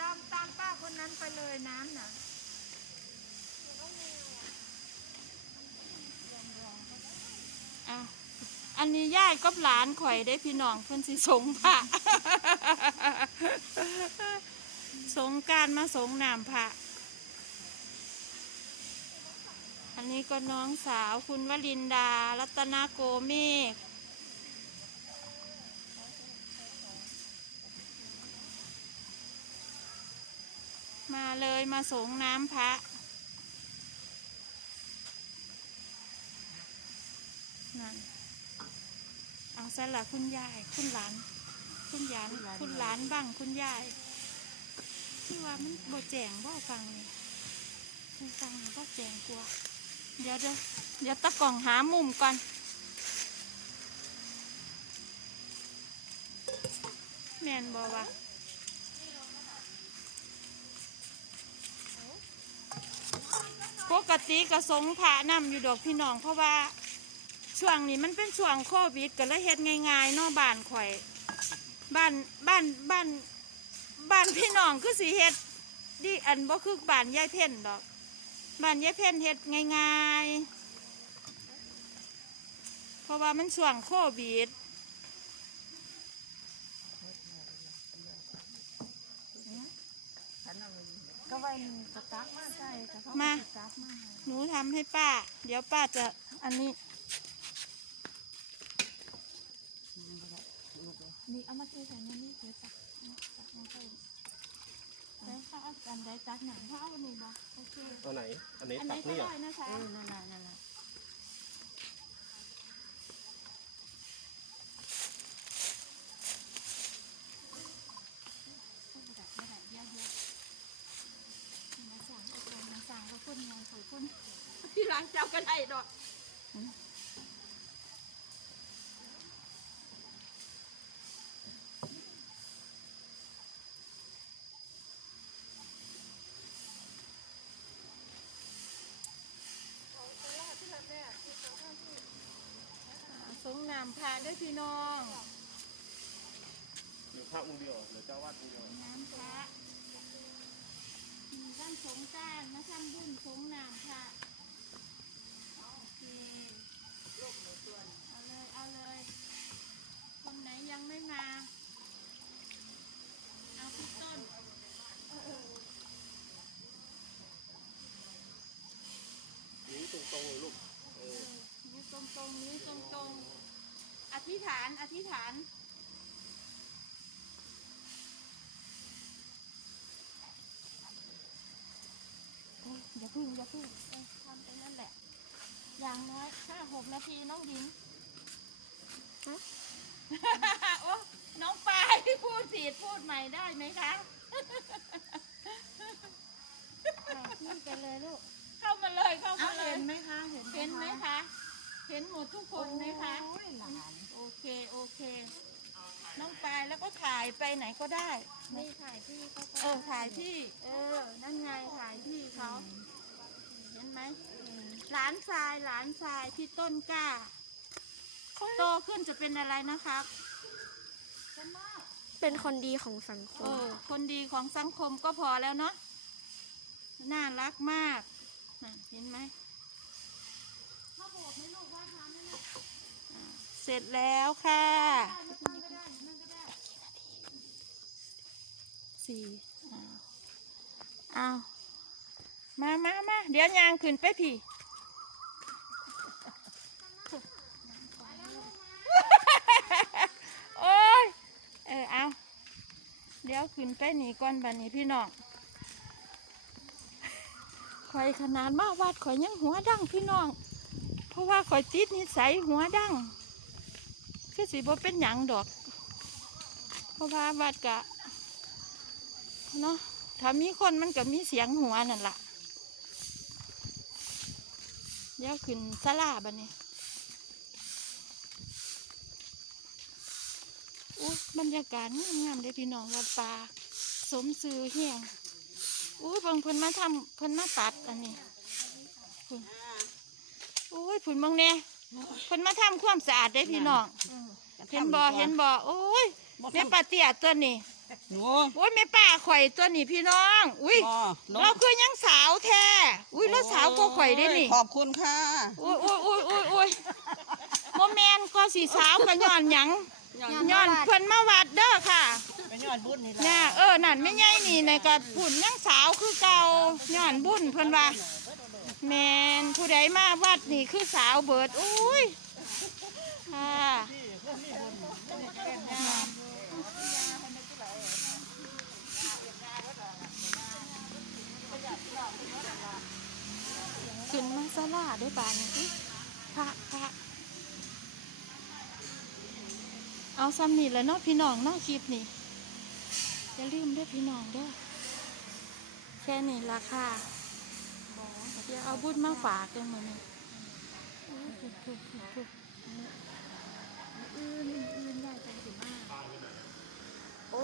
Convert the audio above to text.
ตามตามป้าคนนั้นไปเลยน้ำน่ะอ้าวอันนี้ย่ายกับหลานข่อยได้พี่น้องเพิ่นสิสงพระ สงการมาสงน้ำพระ อันนี้ก็น้องสาวคุณวลินดา รัตนาโกเมก มาเลยมาสงน้ำพระนั่นเอาซะละคุณยาย คุณหลาน คุณยานคุณหลานบ้างคุณยายที่ว่ามันบ่แจงบ่ฟังนี่มันฟังบ่แจงกลัว เดี๋ยวเดี๋ยวเดี๋ยวตะกล่องหามุมก่อน แม่นบ่วะ ปกติก็สงพระนำอยู่ดอกพี่น้องเพราะว่าช่วงนี้มันเป็นช่วงโควิดก็เลยเฮ็ดง่ายๆเนอกบ้านข่อยบ้านบ้านบ้านบ้านพี่น้องคือสีเฮ็ดดิอันบ่คือบ้านยายเพ่นดอกบ้านยายเพ่นเฮ็ดง่ายๆเพราะว่ามันช่วงโควิด ไว้มีสตั๊กมาใช่แต่เขามาสตั๊กมาหนูทำให้ป้า เดี๋ยวป้าจะอันนี้ นี่เอามาเทใส่ในนี่เดี๋ยวตักตักมาเพิ่มแล้วเขาเอาอันใดตักหนังเขาเอาอันนี้บ่โอเคตัวไหน อันนี้อันตันี้กก็นี่เหรอได้นะคะ เออนั่นแหละนั่นแหละ ไม่ได้ไม่ได้เยอะเยอะมาสั่งเอาไปมาสั่งก็คนงานสวยคน ที่ร้านเจ้าก็ได้ดอกสงน้ำพาด้วยพี่น้องหรือพระองค์เดียวหรือเจ้าวาดองค์เดียวน้ำพระมีด้านสงกรารมาทำบุญสงน้ำพระโอเคเอาเลย เอาเลย คนไหนยังไม่มา เอาพี่ต้น นี้ตรงๆเลยลูก เออ นี้ตรงตรงๆนี้ตรงตรงๆอธิษ ฐาน อธิษฐานโอ้ยอย่าพึ่งอย่าพึ่งเอ้ยทำไปนั่นแหละ อย่างน้อยห้าหกนาทีน้องดิมโอ้น้องปายพูดผิดพูดใหม่ได้ไหมคะขึ้นไปเลยลูก เข้ามาเลยเข้าเอามาเลย เห็นหมดทุกคนไหมคะโอ้ยหลานโอเคโอเค น้องปายแล้วก็ถ่ายไปไหนก็ได้นี่ถ่ายพี่เขาก็เออถ่ายพี่ เออ นั่นไงถ่ายพี่เขาเห็นไหมหลานชายหลานชายพี่ต้นกล้า โตขึ้นจะเป็นอะไรนะครับเป็นคนดีของสังคเอมอคนดีของสังคมก็พอแล้วเนาะน่ารักมากน่ะเห็นไหมอ่าเสร็จแล้วค่ะสี่อ้าวอ้าวมามามาเดี๋ยวยางขึ้นไปพี่โอ้ยเออเอาเดี๋ยวขึ้นไปหนีก่อนบันนี้พี่น้องข่อยขนาดมาวัดข่อยยังหัวดังพี่น้อง เพราะว่าข่อยติดนิสัยหัวดัง คือสิบ่เป็นหยังดอก เพราะว่าวัดกะเนาะถ้ามีคนมันก็มีเสียงหัวนั่นล่ะเดี๋ยวขึ้นศาลาบันนี้อู้บรรยากาศงามๆเลยพี่น้องวัดป่าสมซื้อเฮียงอู้เบางเพิ่นมาทำเพิ่นมาตัดอันนี้พุ่นอู้ยผุนบางเนี่ยเพิ่นมาทำความสะอาดได้พี่น้อง เห็นบ่เห็นบ่โอ้ยแม่ปลาเตี้ยตัวนี้หนูโอ้ยแม่ป้าข่อยตัวนี้พี่น้อง อุ้ยอ๋อน้องเราคือยังสาวแท้อุ้ยแล้วสาวก็ข่อยได้นี่ขอบคุณค่ะอุ้ยอุ้ยอุ้ยอุ้ยอุ้ยโมแมนก็สีสาวกันย้อนหยังย้อนเพิ่นมาวัดเด้อค่ะไปยอดบุญนี่น่ะเออนั่นไม่ใหญ่นี่ในกับพุ่นยังสาวคือเก่าย้อนบุญเพิ่นว่าแมนผู้ใดมาวัดนี่คือสาวเบิดอุ้ยค่ะ ได้ปลาเนี่ยพระพระเอาซ้ำนี่แหละเนาะพี่น้องเนาะคลิปนี่อย่าลืมด้วยพี่น้องเด้อแค่นี้ละค่ะเดี๋ยวเอาบุญมาฝากกันมือนี่ถูกถูกถูกถูกอื่นอื่นได้จสิมาก